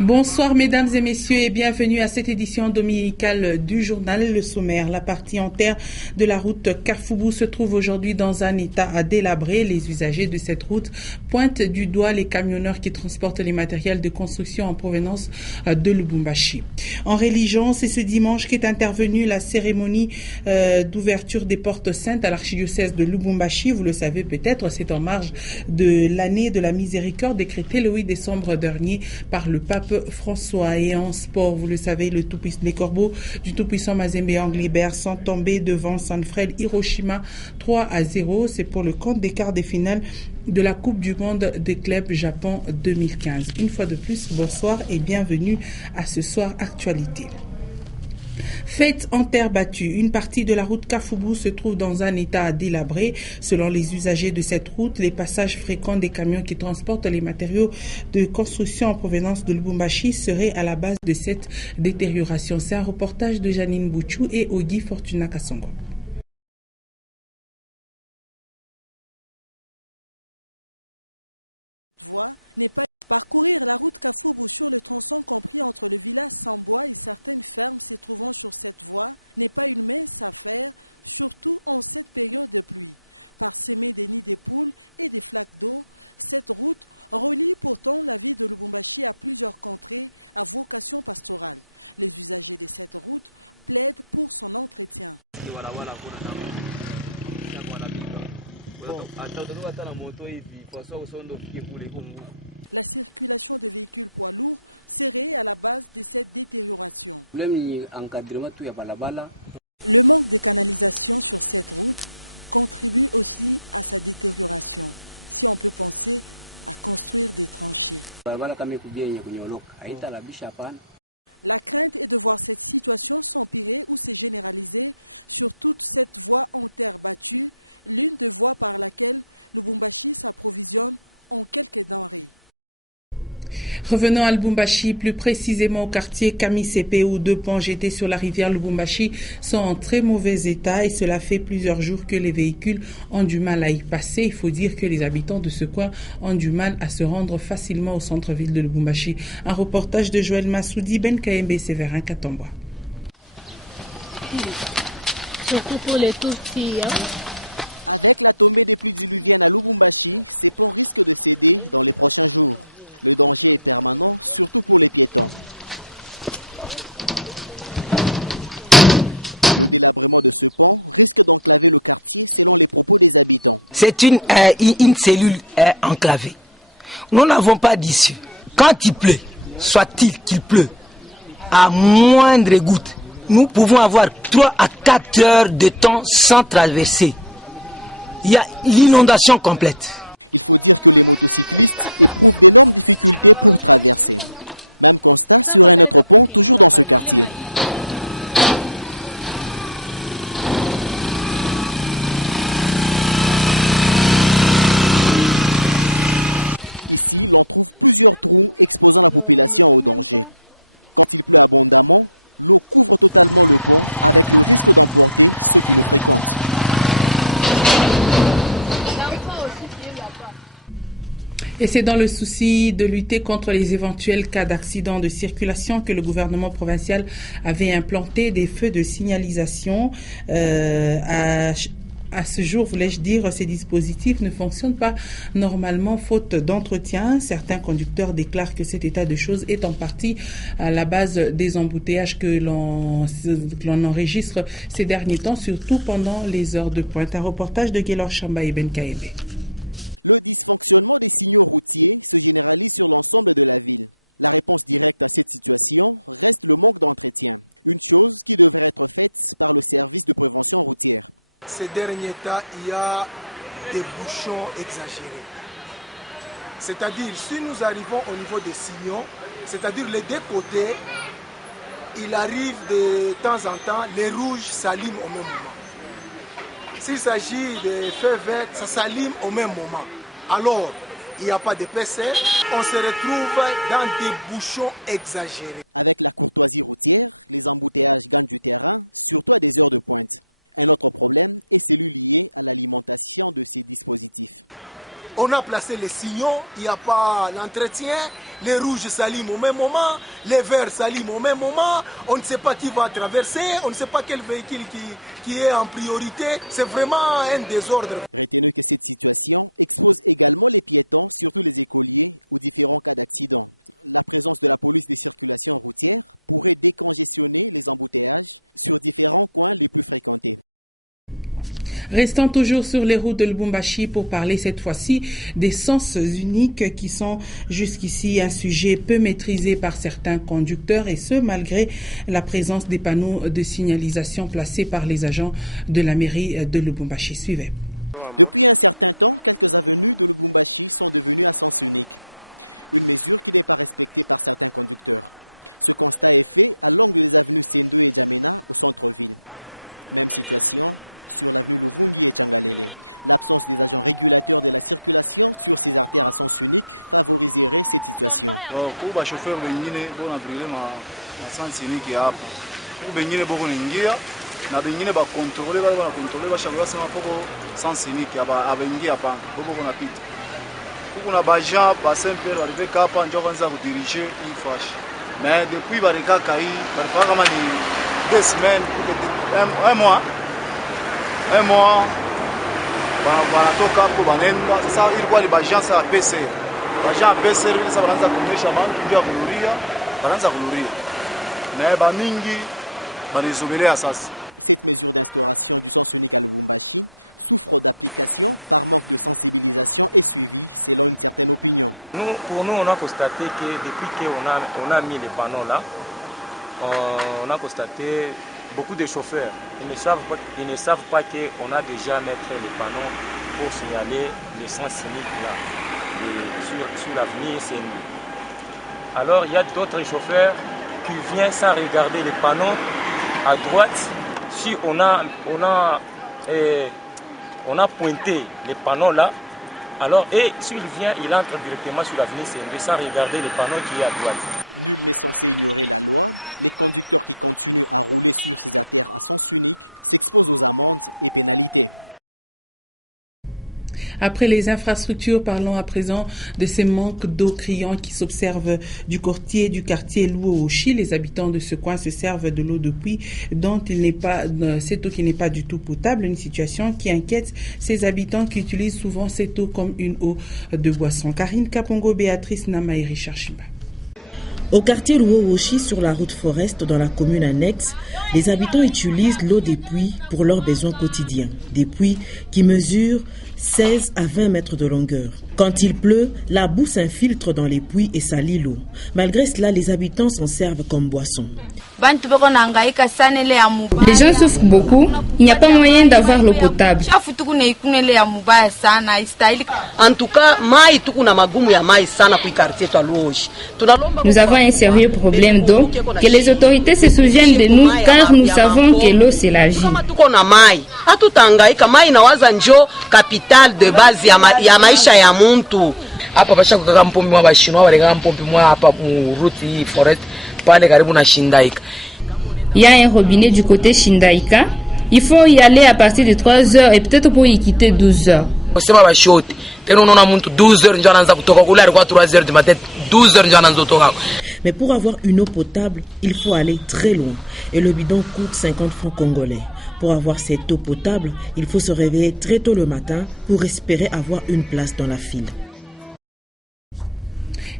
Bonsoir mesdames et messieurs et bienvenue à cette édition dominicale du journal Le Sommaire. La partie entière de la route Carfoubou se trouve aujourd'hui dans un état délabré. Les usagers de cette route pointent du doigt les camionneurs qui transportent les matériels de construction en provenance de Lubumbashi. En religion, c'est ce dimanche qu'est intervenue la cérémonie d'ouverture des portes saintes à l'archidiocèse de Lubumbashi. Vous le savez peut-être, c'est en marge de l'année de la miséricorde décrétée le 8 décembre dernier par le pape François. Et en sport, vous le savez, les corbeaux du tout-puissant Mazembe Anglibert sont tombés devant Sanfrecce Hiroshima 3-0. C'est pour le compte des quarts des finales de la Coupe du Monde des clubs Japon 2015. Une fois de plus, bonsoir et bienvenue à ce soir Actualité. Faites en terre battue. Une partie de la route Carfoubou se trouve dans un état délabré. Selon les usagers de cette route, les passages fréquents des camions qui transportent les matériaux de construction en provenance de Lubumbashi seraient à la base de cette détérioration. C'est un reportage de Janine Bouchou et Ogi Fortuna Kassongo. Problème ni encadrement tu ya balabala. Balabala kama ikubia yenye kunyoloka haitalabisha hapana. Revenons à Lubumbashi, plus précisément au quartier Kamisepe où deux ponts jetés sur la rivière Lubumbashi sont en très mauvais état et cela fait plusieurs jours que les véhicules ont du mal à y passer. Il faut dire que les habitants de ce coin ont du mal à se rendre facilement au centre-ville de Lubumbashi. Un reportage de Joël Massoudi, Ben Kaembe, Séverin Katomboa. Surtout pour les tout petits, C'est une cellule enclavée. Nous n'avons pas d'issue. Quand il pleut, soit-il qu'il pleut, à moindre goutte, nous pouvons avoir 3 à 4 heures de temps sans traverser. Il y a l'inondation complète. Et c'est dans le souci de lutter contre les éventuels cas d'accidents de circulation que le gouvernement provincial avait implanté des feux de signalisation. À ce jour, voulais-je dire, ces dispositifs ne fonctionnent pas normalement faute d'entretien. Certains conducteurs déclarent que cet état de choses est en partie à la base des embouteillages que l'on enregistre ces derniers temps, surtout pendant les heures de pointe. Un reportage de Guélor Chamba et Ben Kaebe. Ces derniers temps, il y a des bouchons exagérés. C'est-à-dire, si nous arrivons au niveau des signaux, c'est-à-dire les deux côtés, il arrive de temps en temps, les rouges s'allument au même moment. S'il s'agit de feux verts, ça s'allume au même moment. Alors, il n'y a pas de PC, on se retrouve dans des bouchons exagérés. On a placé les signaux, il n'y a pas l'entretien. Les rouges s'allument au même moment, les verts s'allument au même moment. On ne sait pas qui va traverser, on ne sait pas quel véhicule qui est en priorité. C'est vraiment un désordre. Restant toujours sur les routes de Lubumbashi pour parler cette fois-ci des sens uniques qui sont jusqu'ici un sujet peu maîtrisé par certains conducteurs et ce malgré la présence des panneaux de signalisation placés par les agents de la mairie de Lubumbashi. Suivez. Kuba chauffeur bengine bona brûler ma sens unique hapa. Ku bengine boko ningia na bengine ba contrôler ba contrôler ba shaka sama poko sens unique aba abengia hapa. Boko kuna pita. Kuna baja ba simple arrivé hapa ndio kwanza ku diriger une fâche. Mais depuis ba reka kai ba fa kama ni 2 semaines un mois ba toka hapo banenda sasa ilikuwa ni baja sa PC. Baja pesa hivi sasa wanaanza kuonyesha bantu ndio kunuria, wanaanza kunuria. Na ba mingi banizomelea sasa. Pour nous, on a constaté que depuis qu'on a mis les panneaux là, on a constaté beaucoup de chauffeurs. Ils ne savent pas qu'on a déjà mettre les panneaux pour signaler les sens uniques là. Sur l'avenir, c'est nous. Alors il y a d'autres chauffeurs qui viennent sans regarder les panneaux à droite. Si on a pointé les panneaux là, alors et s'il vient, il entre directement sur l'avenir, c'est nous, sans regarder les panneaux qui est à droite. Après les infrastructures, parlons à présent de ces manques d'eau criants qui s'observent du quartier Luoshi. Les habitants de ce coin se servent de l'eau de pluie dont cette eau qui n'est pas du tout potable, une situation qui inquiète ces habitants qui utilisent souvent cette eau comme une eau de boisson. Karine Kapongo, Béatrice Nama et Richard Chimba. Au quartier Luoshi, sur la route Forest, dans la commune annexe, les habitants utilisent l'eau des puits pour leurs besoins quotidiens. Des puits qui mesurent 16 à 20 mètres de longueur. Quand il pleut, la boue s'infiltre dans les puits et salit l'eau. Malgré cela, les habitants s'en servent comme boisson. Les gens souffrent beaucoup. Il n'y a pas moyen d'avoir l'eau potable. En tout cas, nous avons un sérieux problème d'eau. Que les autorités se souviennent de nous car nous savons que l'eau c'est la vie. Capital de base ya maisha ya muntu. Hapa basha kukaka mpombi mwa bashinoa walega mpombi mwa hapa mu route forest pale karibu na Shindaika. Il y a un robinet du côté Shindaika. Il faut y aller à partir de 3 heures et peut-être pour y quitter 12 heures. Kusema bashoti. Tena unaona mtu 12 heures ndio anaanza kutoka kule alikuwa 3 heures du matin 12 heures ndio anaanza kutoka. Mais pour avoir une eau potable, il faut aller très loin et le bidon coûte 50 francs congolais. Pour avoir cette eau potable, il faut se réveiller très tôt le matin pour espérer avoir une place dans la file.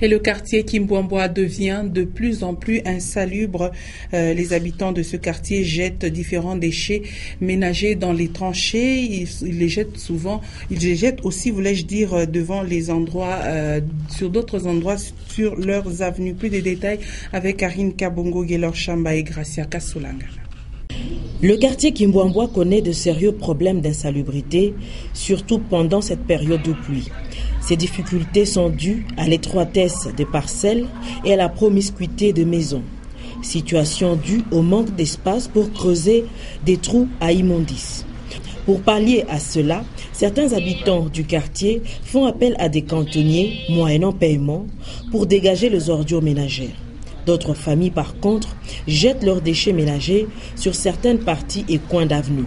Et le quartier Kimbwambwa devient de plus en plus insalubre. Les habitants de ce quartier jettent différents déchets ménagers dans les tranchées. Ils les jettent aussi, voulais-je dire, devant les endroits, sur d'autres endroits, sur leurs avenues. Plus de détails avec Karine Kabongo, Gelor Chamba et Gracia Kasolanga. Le quartier Kimbwambwa connaît de sérieux problèmes d'insalubrité, surtout pendant cette période de pluie. Ces difficultés sont dues à l'étroitesse des parcelles et à la promiscuité des maisons. Situation due au manque d'espace pour creuser des trous à immondices. Pour pallier à cela, certains habitants du quartier font appel à des cantonniers, moyennant paiement, pour dégager les ordures ménagères. D'autres familles, par contre, jettent leurs déchets ménagers sur certaines parties et coins d'avenue.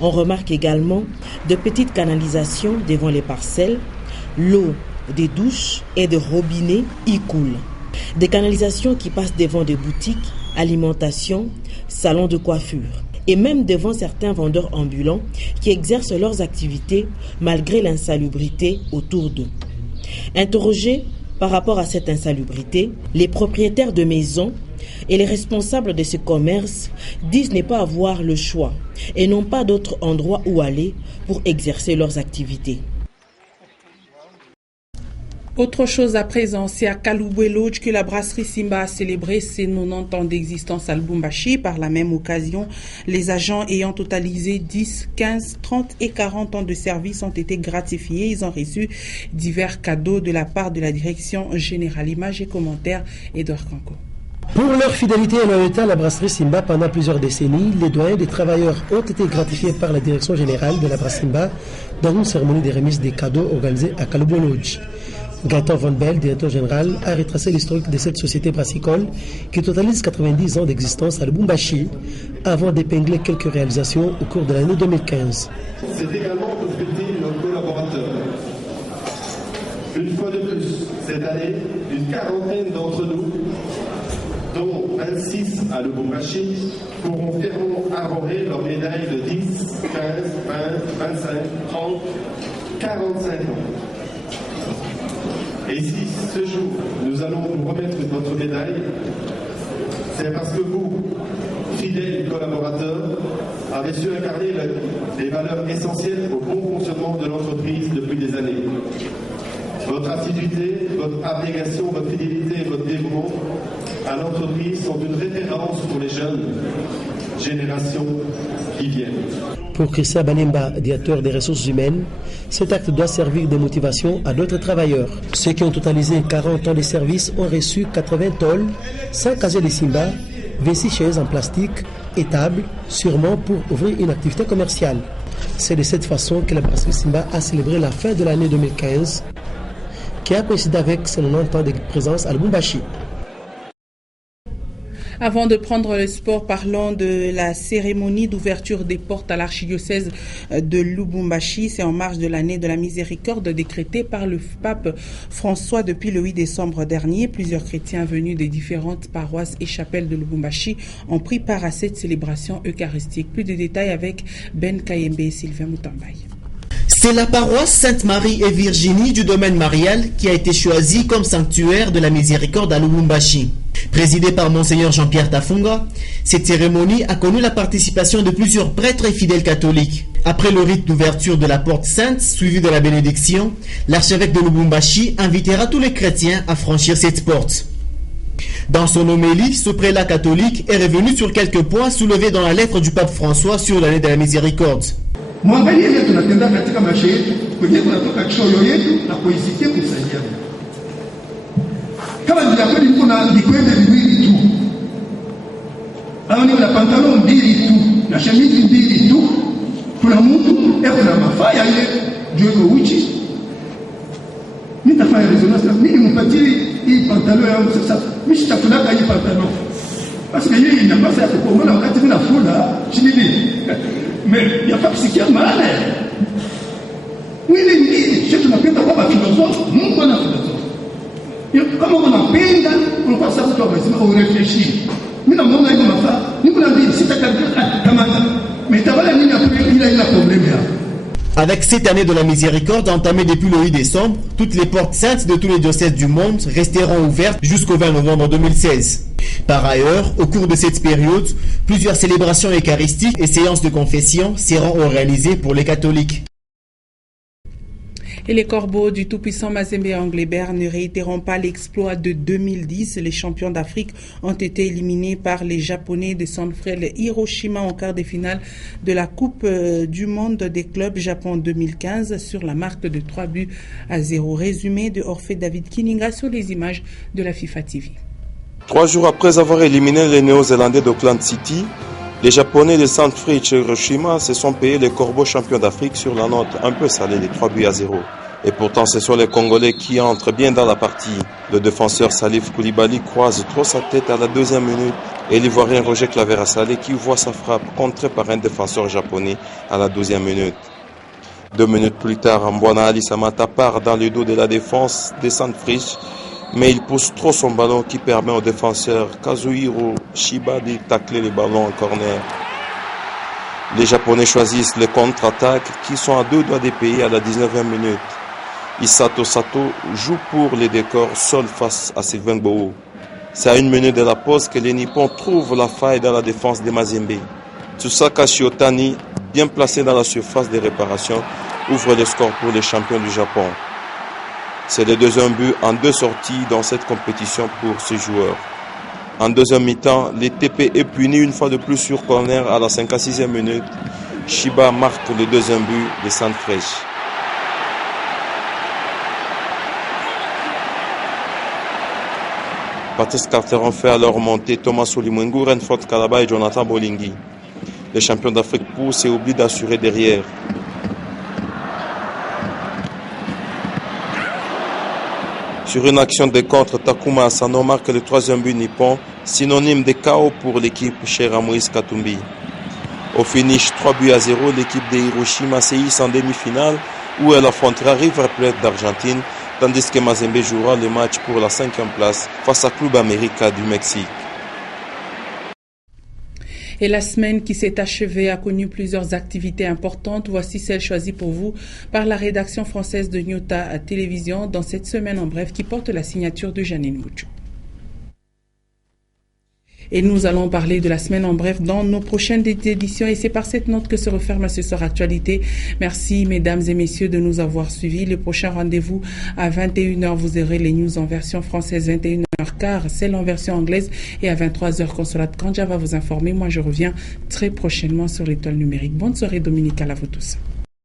On remarque également de petites canalisations devant les parcelles, L'eau des douches et des robinets y coule. Des canalisations qui passent devant des boutiques, alimentation, salons de coiffure et même devant certains vendeurs ambulants qui exercent leurs activités malgré l'insalubrité autour d'eux. Interrogés par rapport à cette insalubrité, les propriétaires de maisons et les responsables de ce commerce disent ne pas avoir le choix et n'ont pas d'autre endroit où aller pour exercer leurs activités. Autre chose à présent, c'est à Kalouboué Lodge que la brasserie Simba a célébré ses 90 ans d'existence à Lubumbashi. Par la même occasion, les agents ayant totalisé 10, 15, 30 et 40 ans de service ont été gratifiés. Ils ont reçu divers cadeaux de la part de la direction générale. Images et commentaires, Edouard Kanko. Pour leur fidélité et loyauté à la brasserie Simba pendant plusieurs décennies, les doyens des travailleurs ont été gratifiés par la direction générale de la brasserie Simba dans une cérémonie de remise des cadeaux organisée à Kalouboué Lodge. Gaëtan Von Bell, directeur général, a retracé l'historique de cette société brassicole qui totalise 90 ans d'existence à Lubumbashi avant d'épingler quelques réalisations au cours de l'année 2015. C'est également pour fêter nos collaborateurs. Une fois de plus, cette année, une quarantaine d'entre nous, dont 26 à Lubumbashi, pourront fièrement arborer leur médaille de 10, 15, 20, 25, 30, 45 ans. Et si ce jour, nous allons vous remettre votre médaille, c'est parce que vous, fidèles collaborateurs, avez su incarner les valeurs essentielles au bon fonctionnement de l'entreprise depuis des années. Votre assiduité, votre abnégation, votre fidélité et votre dévouement à l'entreprise sont une référence pour les jeunes générations qui viennent. Pour Christian Banemba, directeur des ressources humaines, cet acte doit servir de motivation à d'autres travailleurs. Ceux qui ont totalisé 40 ans de service ont reçu 80 tôles, 100 casiers de Simba, 26 chaises en plastique et tables, sûrement pour ouvrir une activité commerciale. C'est de cette façon que la brasserie Simba a célébré la fin de l'année 2015, qui a coïncidé avec ses 90 ans de présence à Lubumbashi. Avant de prendre le sport, parlons de la cérémonie d'ouverture des portes à l'archidiocèse de Lubumbashi. C'est en marge de l'année de la miséricorde décrétée par le pape François depuis le 8 décembre dernier. Plusieurs chrétiens venus des différentes paroisses et chapelles de Lubumbashi ont pris part à cette célébration eucharistique. Plus de détails avec Ben Kayembe et Sylvain Moutambaye. C'est la paroisse Sainte-Marie et Virginie du domaine marial qui a été choisie comme sanctuaire de la miséricorde à Lubumbashi. Présidée par Monseigneur Jean-Pierre Tafunga, cette cérémonie a connu la participation de plusieurs prêtres et fidèles catholiques. Après le rite d'ouverture de la porte sainte, suivi de la bénédiction, l'archevêque de Lubumbashi invitera tous les chrétiens à franchir cette porte. Dans son homélie, ce prélat catholique est revenu sur quelques points soulevés dans la lettre du pape François sur l'année de la miséricorde. Mwangalie ile tunatenda katika maisha yetu, kwenye tunatoka choyo yetu na kuisikia kusaidiana. Kama ndio kweli niko na vikwembe viwili tu. Au niko na pantalon mbili tu, na chemise mbili tu. Kuna mtu eko na mafaya ile ndio iko uchi. Nitafanya resonance, mimi nimpatie hii pantalon yangu sasa. Mimi sitakulaka hii pantalon. Parce que yeye inapasa ya kuona wakati mimi nafula, chini. Mais il n'y a pas de psychiatre malade. Oui, je te m'appelle d'abord un philosophe, mon bon philosophe. Comment on appelle, on passe à toi, on réfléchit. Mais non, on a eu ma femme, nous l'avons dit, c'est à quelqu'un, mais tu as pas la ligne après, il a eu un problème là. Avec cette année de la miséricorde entamée depuis le 8 décembre, toutes les portes saintes de tous les diocèses du monde resteront ouvertes jusqu'au 20 novembre 2016. Par ailleurs, au cours de cette période, plusieurs célébrations eucharistiques et séances de confession seront organisées pour les catholiques. Et les corbeaux du tout-puissant Mazembe Anglebert ne réitéreront pas l'exploit de 2010. Les champions d'Afrique ont été éliminés par les Japonais de San Frel Hiroshima en quart de finale de la Coupe du Monde des clubs Japon 2015 sur la marque de 3-0. Résumé de Orphée David Kininga sur les images de la FIFA TV. 3 jours après avoir éliminé les Néo-Zélandais d'Auckland City, les Japonais de San Frel Hiroshima se sont payés les corbeaux champions d'Afrique sur la note un peu salée des 3-0. Et pourtant, ce sont les Congolais qui entrent bien dans la partie. Le défenseur Salif Koulibaly croise trop sa tête à la 2e minute et l'Ivoirien Roger Clavera Salé qui voit sa frappe contrée par un défenseur japonais à la 12e minute. 2 minutes plus tard, Mbwana Ali Samata part dans le dos de la défense des Sandfrisch, mais il pousse trop son ballon qui permet au défenseur Kazuhiro Shiba de tacler le ballon en corner. Les Japonais choisissent les contre-attaques qui sont à 2 doigts de payer à la 19e minute. Isato Sato joue pour les décors seul face à Sylvain Gboo. C'est à 1 minute de la pause que les Nippons trouvent la faille dans la défense de Mazembe. Tsusaka Shiotani, bien placé dans la surface de réparation, ouvre le score pour les champions du Japon. C'est le deuxième but en 2 sorties dans cette compétition pour ces joueurs. En deuxième mi-temps, les TP est puni une fois de plus sur corner à la 56e minute. Shiba marque le deuxième but de Sandfrisch. Patrice Carteron fait alors monter Thomas Solimwengu, Renfort Kalaba et Jonathan Bolingi. Les champions d'Afrique poussent et oublient d'assurer derrière. Sur une action de contre, Takuma Asano marque le 3e but nippon, synonyme de chaos pour l'équipe chez Moïse Katumbi. Au finish 3-0, l'équipe de Hiroshima se hisse en demi-finale où elle affrontera River Plate d'Argentine, tandis que Mazembe jouera le match pour la 5e place face à Club América du Mexique. Et la semaine qui s'est achevée a connu plusieurs activités importantes. Voici celles choisies pour vous par la rédaction française de Nyota Télévision dans cette semaine en bref qui porte la signature de Janine Mouchou. Et nous allons parler de la semaine en bref dans nos prochaines éditions. Et c'est par cette note que se referme ce soir Actualité. Merci mesdames et messieurs de nous avoir suivis. Le prochain rendez-vous à 21h, vous aurez les news en version française, 21h15, celle en version anglaise. Et à 23h, Consolate Kanja va vous informer. Moi, je reviens très prochainement sur l'étoile numérique. Bonne soirée dominicale à vous tous.